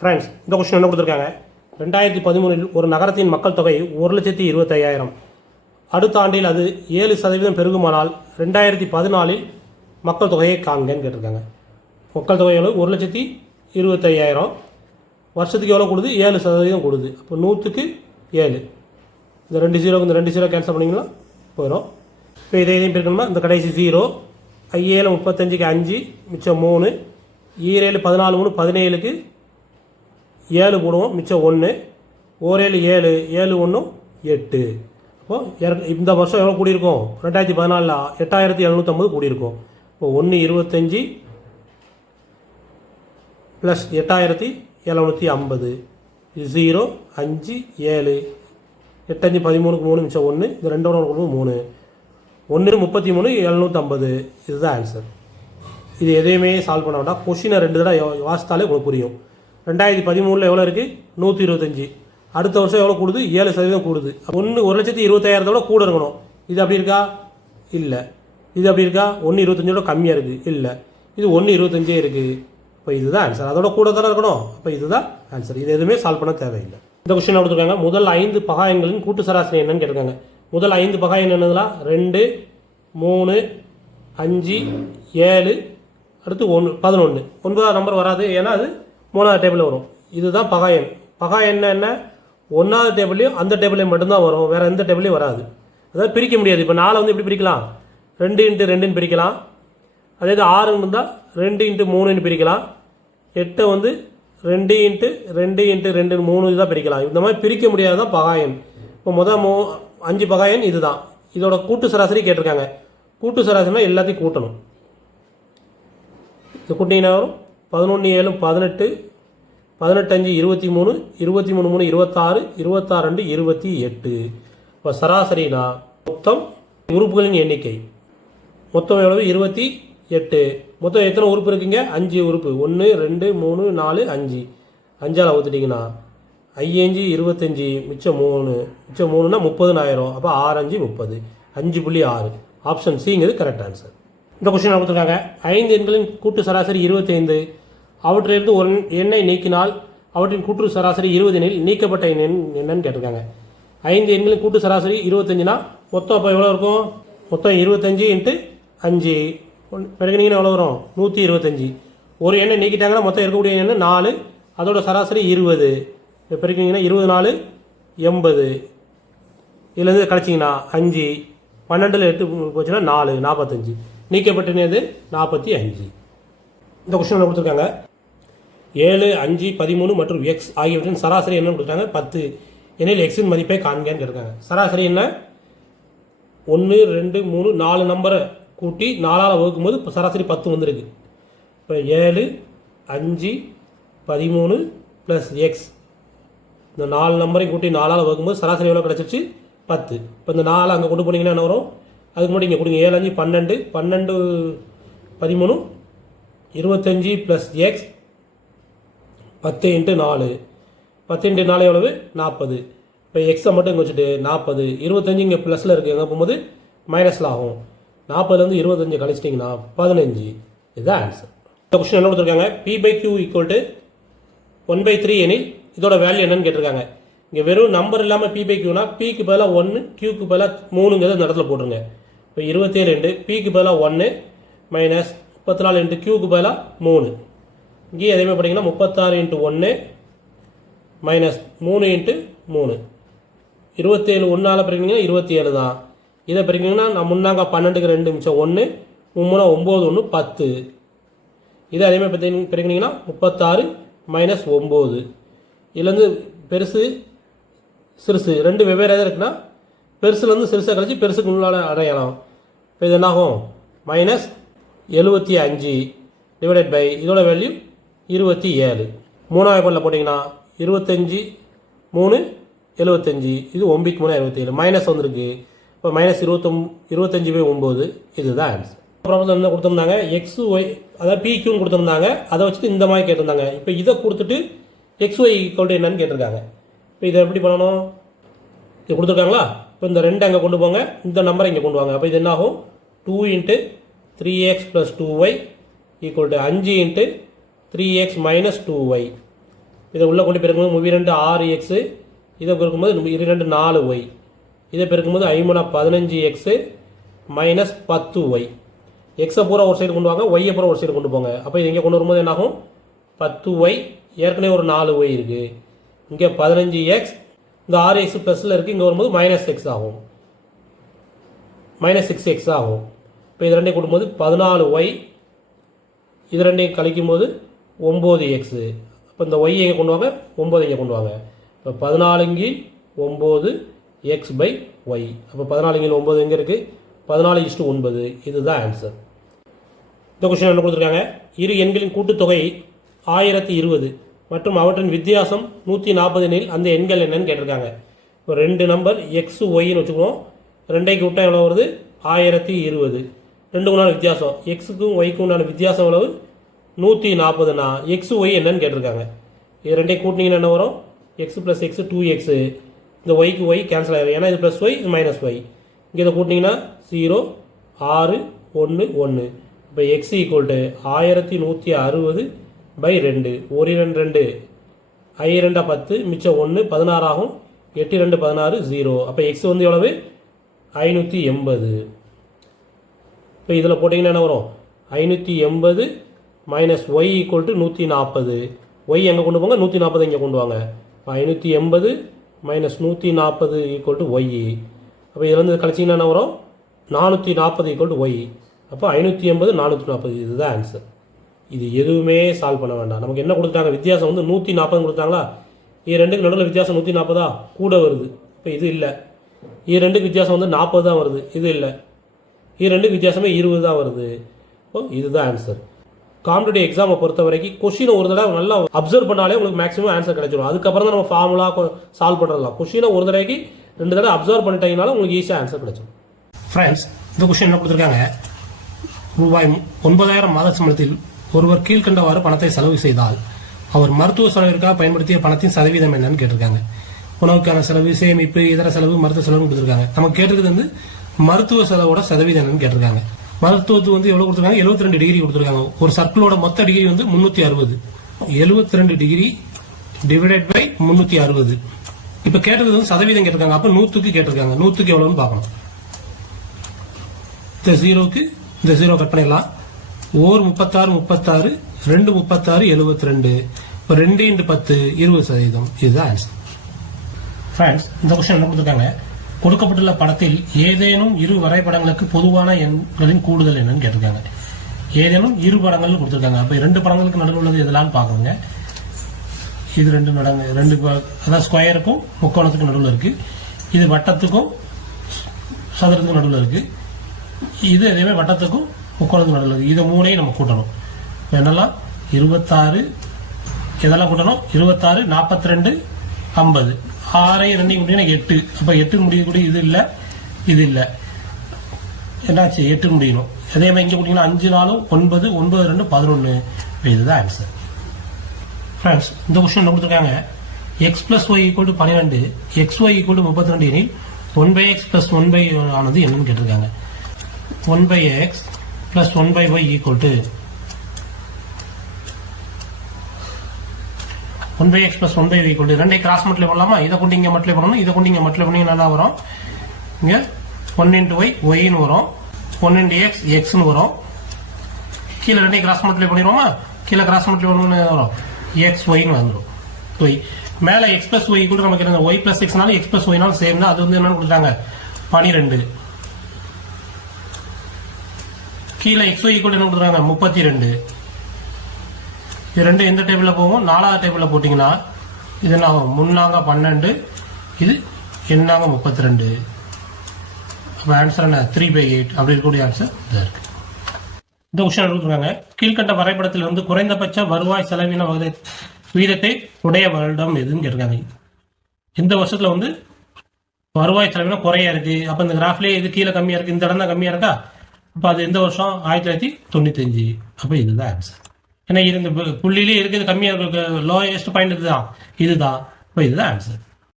Friends, இந்த question என்ன கொடுத்துருக்காங்க? 2013 ஒரு நகரத்தின் மக்கள் தொகை 1,25,000. அடுத்த ஆண்டில் அது 7% பெருகுமானால் 2014 மக்கள் தொகையை காண்கன்னு கேட்டிருக்காங்க. மக்கள் தொகை எவ்வளோ? 1,25,000. வருஷத்துக்கு எவ்வளோ கொடுது? 7% கொடுது. அப்போ 100க்கு 7. இந்த 2 0 இந்த 2 0 கேன்சல் பண்ணிங்கன்னா போயிடும். இப்போ இதையும் பிரிக்கணுமா? இந்த கடைசி 0 5 35க்கு 5 மிச்சம் 3 7 14 3 17க்கு 7 போடுவோம் மிச்சம் 1 7 7 7 1 8. அப்போ இந்த வருஷம் எவ்வளோ கூடியிருக்கும்? 2014 8,750 கூடியிருக்கும். இப்போ 1 25 ப்ளஸ் 8,750 0 5 7 8 5 13க்கு 3 மிச்சம் 1 இது 2 3 1 33 750. இதுதான் ஆன்சர். இது எதையுமே சால்வ் பண்ண வேண்டாம். கொஷினை 2 தடவை வாசித்தாலே உங்களுக்கு புரியும். 2013 எவ்வளோ இருக்குது? 125. அடுத்த வருஷம் எவ்வளோ கூடுது? 7% கூடுது. 1,25,000 கூட இருக்கணும். இது அப்படி இருக்கா? இல்லை. இது அப்படி இருக்கா? 1,25 கம்மியாக இருக்குது. இல்லை. இது 1,25 இருக்குது. இப்போ இதுதான் ஆன்சர். அதோட கூட தானே இருக்கணும். அப்போ இதுதான் ஆன்சர். இது எதுவுமே சால்வ் பண்ண தேவையில்லை. இந்த கொஸ்டின் கொடுத்துருக்காங்க. முதல் 5 பகாயங்களின் கூட்டு சராசரி என்னன்னு கேட்டிருக்காங்க. முதல் 5 பகாயம் என்னதுலாம்? 2 3 5 7 அடுத்து 1 11. 9வது நம்பர் வராது, ஏன்னா அது 3வது டேபிளில் வரும். இதுதான் பகாயன். பகாயன் என்ன? 1வது டேபிளையும் அந்த டேபிளையும் மட்டும்தான் வரும், வேறு எந்த டேபிளையும் வராது. அதாவது பிரிக்க முடியாது. இப்போ 4 வந்து எப்படி பிரிக்கலாம்? 2 × 2ன்னு பிரிக்கலாம். அதே இது 6 இருந்தால் 2 × 3ன்னு பிரிக்கலாம். 8 வந்து 2 × 2 × 2 3 இதுதான் பிரிக்கலாம். இந்த மாதிரி பிரிக்க முடியாதான் பகாயன். இப்போ முதல் 5 பகாயன் இதுதான். இதோட கூட்டு சராசரி கேட்டிருக்காங்க. கூட்டு சராசரினா எல்லாத்தையும் கூட்டணும். இது கூட்டிங்கன்னா வரும் 11 7 18 18 5 23 23 3 26 26 2 28. இப்போ சராசரினா மொத்தம் உறுப்புகளின் எண்ணிக்கை மொத்தம் எவ்வளவு? 28. மொத்தம் எத்தனை உறுப்பு இருக்குங்க? 5 உறுப்பு. 1 2 3 4 5. 5ஆல் ஊற்றிட்டிங்கன்னா 5 25 மிச்சம் 3 மிச்சம் 3னா 30,000. அப்போ 6 5 30 5.6. ஆப்ஷன் சிங்கிறது கரெக்ட் ஆன்சர். இந்த கொஸ்டின் கொடுத்துருக்காங்க. 5 எண்களின் கூட்டு சராசரி 25. அவற்றிலிருந்து ஒரு எண்ணை நீக்கினால் அவற்றின் கூட்டு சராசரி 20 எண்ணில் நீக்கப்பட்ட எண் என்னன்னு கேட்டிருக்காங்க. 5 எண்களின் கூட்டு சராசரி 25னா மொத்தம் அப்போ எவ்வளோ இருக்கும்? மொத்தம் 25 × 5 பெருக்கினீங்கன்னா எவ்வளோ வரும்? 125. ஒரு எண்ணை நீக்கிட்டாங்கன்னா மொத்தம் இருக்கக்கூடிய எண்ணு 4. அதோட சராசரி 20. பெருக்கினீங்கன்னா 20 4 80. இதுலேருந்து கழிச்சிங்கன்னா 5 12ல் 8 போச்சுன்னா 4 45. நீக்கப்பட்டது 45. இந்த கொஸ்டின் கொடுத்துருக்காங்க. 7 5 13 மற்றும் எக்ஸ் ஆகியவற்றின் சராசரி என்னன்னு கொடுத்துருக்காங்க? 10 எனில் எக்ஸின் மதிப்பை காண்கன்னு கேட்டிருக்காங்க. சராசரி என்ன? 1 2 3 4 நம்பரை கூட்டி 4ஆல் வகுக்கும்போது இப்போ சராசரி 10 வந்துருக்கு. இப்போ 7 5 13 ப்ளஸ் எக்ஸ் இந்த 4 நம்பரையும் கூட்டி 4ஆல் வகுக்கும்போது சராசரி எவ்வளோ கிடச்சிச்சு? 10. இப்போ இந்த 4 அங்கே கொண்டு போனீங்கன்னா என்ன வரும்? அதுக்கு முன்னாடி இங்கே கொடுங்க. 7 5 12 12 13 25 ப்ளஸ் எக்ஸ் 10 × 4 10 × 4 எவ்வளவு? 40. இப்போ எக்ஸை மட்டும் இங்கே வச்சுட்டு 40 25 இங்கே ப்ளஸில் இருக்குது, எங்கே போகும்போது மைனஸில் ஆகும். 40லேருந்து 25 கழிச்சிட்டிங்கன்னா 15. இதுதான் ஆன்சர். இந்த கொஸ்டின் என்ன கொடுத்துருக்காங்க? P/Q = 1/3 எனில் இதோட வேல்யூ என்னன்னு கேட்டிருக்காங்க. இங்கே வெறும் நம்பர் இல்லாமல் P/Qனா Pக்கு பதிலாக 1 Qக்கு பதிலாக 3ங்கிறது இந்த இடத்துல போட்டுருங்க. இப்போ 27 Pக்கு பதிலாக 1 மைனஸ் 34 Qக்கு பதிலாக 3. இங்கேயே அதேமாதிரி பார்த்தீங்கன்னா 36 × 1 மைனஸ் 3 × 3 27 1ஆல் பிரிக்கிங்கன்னா 27 தான். இதை பிரிக்கிங்கன்னா நான் முன்னாங்க 12க்கு 2 மிச்சம் 1 3 9 1 10. இதை அதேமாதிரி பிரிக்கிங்கன்னா 36 மைனஸ் 9. இதுலேருந்து பெருசு சிறுசு 2 வெவ்வேறு எதாவது இருக்குன்னா பெருசுலேருந்து சிறுசை கழிச்சு பெருசுக்கு உள்ளால அடையலாம். இப்போ இது என்னாகும்? மைனஸ் 75 டிவைடட் பை இதோட வேல்யூ 27. 3ஆவது பல்ல போட்டிங்கன்னா 25 3 75. இது 9 3 27 மைனஸ் வந்திருக்கு. இப்போ மைனஸ் 25/9. இதுதான் ஆன்சர். அப்புறம் என்ன கொடுத்துருந்தாங்க? எக்ஸ் ஒய் அதாவது PQன்னு கொடுத்துருந்தாங்க. அதை வச்சுட்டு இந்த மாதிரி கேட்டிருந்தாங்க. இப்போ இதை கொடுத்துட்டு XY = என்னன்னு கேட்டிருக்காங்க. இப்போ இதை எப்படி பண்ணணும்? இது கொடுத்துருக்காங்களா? இப்போ இந்த 2 அங்கே கொண்டு போங்க, இந்த நம்பரை இங்கே கொண்டு வாங்க. அப்போ இது என்ன ஆகும்? 2 × 3x + 2y = 5 × 3x - 2y. இதை உள்ளே கொண்டு பெருக்கும்போது 2 6x, இதை பெருக்கும்போது 2 4y, இதை பெருக்கும்போது 5 15x மைனஸ் 10y. எக்ஸை பூரா ஒரு சைடு கொண்டு வாங்க, ஒய்யை பூரா ஒரு சைடு கொண்டு போங்க. அப்போ இது இங்கே கொண்டு வரும்போது என்னாகும்? 10y, ஏற்கனவே ஒரு 4y இருக்குது, இங்கே 15x, இந்த 6x ப்ளஸில் இருக்குது, இங்கே வரும்போது -x ஆகும், -6x ஆகும். இப்போ இது ரெண்டையும் கூட்டும்போது 14y, இது ரெண்டையும் கழிக்கும்போது 9x. இப்போ இந்த y எங்கே கொண்டு வாங்க, 9 இங்கே கொண்டு வாங்க. இப்போ 14/9 x/y. அப்போ 14/9 எங்கே இருக்குது? 14:9. இதுதான் ஆன்சர். இந்த கொஸ்டின் என்ன கொடுத்துருக்காங்க? இரு எண்களின் கூட்டுத்தொகை 1020 மற்றும் அவற்றின் வித்தியாசம் 140 எனில் அந்த எண்கள் என்னன்னு கேட்டிருக்காங்க. இப்போ 2 நம்பர் எக்ஸ் ஒய்ன்னு வச்சுக்குவோம். 2ஐ கூட்டா எவ்வளோ வருது? 1020. 2க்கு உண்டான வித்தியாசம், எக்ஸுக்கும் ஒய்க்கும் உண்டான வித்தியாசம் எவ்வளவு? 140னா எக்ஸ் ஒய் என்னன்னு கேட்டிருக்காங்க. இது 2ஐ கூட்டினீங்கன்னா என்ன வரும்? X plus X 2x. இந்த ஒய்க்கு ஒய் கேன்சல் ஆகிடும், ஏன்னா இது ப்ளஸ் ஒய், இது மைனஸ் ஒய். இங்கே இதை கூட்டினீங்கன்னா 0 6 1 1. இப்போ எக்ஸ் ஈக்குவல் டு 1160/2. 1 2 2 I 2 10, மிச்சம் 1 16 ஆகும். 8 2 16 0. அப்போ எக்ஸ் வந்து எவ்வளவு? 580. இப்போ இதில் போட்டிங்கன்னா என்ன வரும்? 580 minus y equal to 140. Y எங்கே கொண்டு போங்க? 140 இங்கே கொண்டு வாங்க. 580 மைனஸ் 140 ஈக்குவல் டு ஒய். அப்போ இதில் வந்து கழிச்சிங்கன்னா என்ன வரும்? 440 ஈக்குவல் டு ஒய். அப்போ 580 440. இதுதான் ஆன்சர். இது எதுவுமே சால்வ் பண்ண வேண்டாம். நமக்கு என்ன கொடுத்தாங்க? வித்தியாசம் வந்து 140 கொடுத்தாங்களா? இது ரெண்டுக்கு நடுவில் வித்தியாசம் 140 கூட வருது. இப்போ இது இல்லை. இது ரெண்டுக்கு வித்தியாசம் வந்து 40 தான் வருது, இது இல்லை. இது ரெண்டுக்கு வித்தியாசமே 20 தான் வருது. இப்போ இதுதான் ஆன்சர். காம்படிட்டிவ் எக்ஸாமை பொறுத்த வரைக்கும் கொஷினை ஒரு தடவை நல்லா அப்சர்வ் பண்ணாலே உங்களுக்கு மேக்ஸிமம் ஆன்சர் கிடைச்சிடும். அதுக்கப்புறம் தான் நம்ம ஃபார்முலா சால்வ் பண்ணுறலாம். கொஷினை ஒரு தடவைக்கு 2 தடவை அப்சர்வ் பண்ணிட்டீங்கனாலும் உங்களுக்கு ஈஸியாக ஆன்சர் கிடைச்சிடும். ஃப்ரெண்ட்ஸ், இந்த கொஷின் என்ன கொடுத்துருக்காங்க? ரூபாய் 9000 மாத சம்பளத்தில் ஒருவர் கீழ்கண்டவாறு பணத்தை செலவு செய்தால் அவர் மருத்துவ செலவிற்காக பயன்படுத்திய பணத்தின் சதவீதம் என்னன்னு கேட்டிருக்காங்க. உணவுக்கான செலவு, சேமிப்பு, இதர செலவு, மருத்துவ செலவு கொடுத்துருக்காங்க. நம்ம கேட்டிருக்கிறது வந்து மருத்துவ செலவோட சதவீதம் என்னன்னு கேட்டிருக்காங்க. மருத்துவத்துக்கு வந்து எவ்வளவு கொடுத்துருக்காங்க? 72 டிகிரி கொடுத்துருக்காங்க. ஒரு சர்க்கிளோட மொத்த டிகிரி வந்து 360. 72 டிகிரி டிவைடட் பை 360. இப்ப கேட்டது வந்து சதவீதம் கேட்டிருக்காங்க. அப்ப 100க்கு கேட்டிருக்காங்க. 100க்கு எவ்வளவுன்னு பார்க்கணும். இந்த 0க்கு இந்த 0 கட் பண்ணிடலாம். 1 36 36, 2 36 72. இப்போ 2 × 10 20%. இதுதான் ஆன்சர். ஃப்ரெண்ட்ஸ், இந்த கொஸ்டின் என்ன கொடுத்துருக்காங்க? கொடுக்கப்பட்டுள்ள படத்தில் ஏதேனும் இரு வரைபடங்களுக்கு பொதுவான எண்களின் கூடுதல் என்னன்னு கேட்டிருக்காங்க. ஏதேனும் இரு படங்கள் கொடுத்துருக்காங்க. அப்போ 2 படங்களுக்கு நடுவில் உள்ளது எதெல்லாம் பார்க்கணுங்க. இது 2 மடங்கு 2, அதாவது ஸ்கொயருக்கும் முக்கோணத்துக்கும் நடுவில் இருக்கு. இது வட்டத்துக்கும் சதுரத்துக்கும் நடுவில் இருக்கு. இது அதேமாதிரி வட்டத்துக்கும் முக்கோணத்துக்கும் நடுவில் இருக்கு. இதை 3ஐயும் நம்ம கூட்டணும். என்னெல்லாம்? 26, இதெல்லாம் கூட்டணும். 26 42 50. 6ஐயும் 2ஐயும் கூட்டிங்கன்னா 8. அப்போ 8 முடியக்கூடிய இது இல்லை, இது இல்லை. என்னாச்சு? 8 முடியணும். அதே மாதிரி இங்கே கூட்டிங்கன்னா 5 4 9 9 2 11. இதுதான் ஆன்சர். ஃப்ரெண்ட்ஸ், இந்த கொஸ்டின் என்ன கொடுத்துருக்காங்க? X plus y equal to 12, x y equal to 32 எனில் 1/x பிளஸ் 1/y ஆனது என்னன்னு கேட்டிருக்காங்க. 1/x plus 1/y equal to 1/x plus 1/y equal to 2ஐ கிராஸ் மல்டிப்ளை பண்ணலாமா? இதை கொண்டு இங்கே மல்டிப்ளை பண்ணணும். இதை கொண்டு இங்கே மல்டிப்ளை பண்ணி என்ன வரும்? இங்கே 1 × y ஒய்ன்னு வரும், 1 × x எக்ஸ்னு வரும். கீழே 2ஐ கிராஸ் மல்டிப்ளை பண்ணிடுவோமா? கீழே கிராஸ் மல்டிப்ளை பண்ணணும்னு வரும், எக்ஸ் ஒய்னு வந்துடும். ஒய் மேலே எக்ஸ் பிளஸ் ஒய் கூட நமக்கு என்ன? ஒய் பிளஸ் எக்ஸ்னாலும் எக்ஸ் பிளஸ் ஒய்னாலும் சேம் தான். அது வந்து என்னன்னு கொடுத்தாங்க? 12. கீழே எக்ஸ் ஒய் கூட என்ன கொடுத்துருக்காங்க? 32. இது 2 எந்த டேபிளில் போகும்? 4வது டேபிளில் போட்டிங்கன்னா இது என்ன ஆகும்? 3 12, இது எண்ணாங்க 32. அப்போ ஆன்சர் என்ன? 3/8. அப்படி இருக்கக்கூடிய ஆன்சர் இதாக இருக்கு. இந்த கொஸ்டின் கொடுத்துருக்காங்க. கீழ்கண்ட வரைபடத்தில் இருந்து குறைந்தபட்ச வருவாய் செலவின வீதத்தை உடைய வருடம் எதுன்னு கேட்டிருக்காங்க. இந்த வருஷத்துல வந்து வருவாய் செலவினம் குறையா இருக்கு. அப்ப இந்த கிராஃப்லயே இது கீழே கம்மியா இருக்கு, இந்த இடம் தான் கம்மியா இருக்கா? அப்ப அது எந்த வருஷம்? 1995. அப்ப இதுதான் ஆன்சர். ஏன்னா இந்த புள்ளியிலே இருக்குது கம்மியா இருக்கு, லோயஸ்ட் பாயிண்ட் இதுதான். அப்ப இதுதான் ஆன்சர்.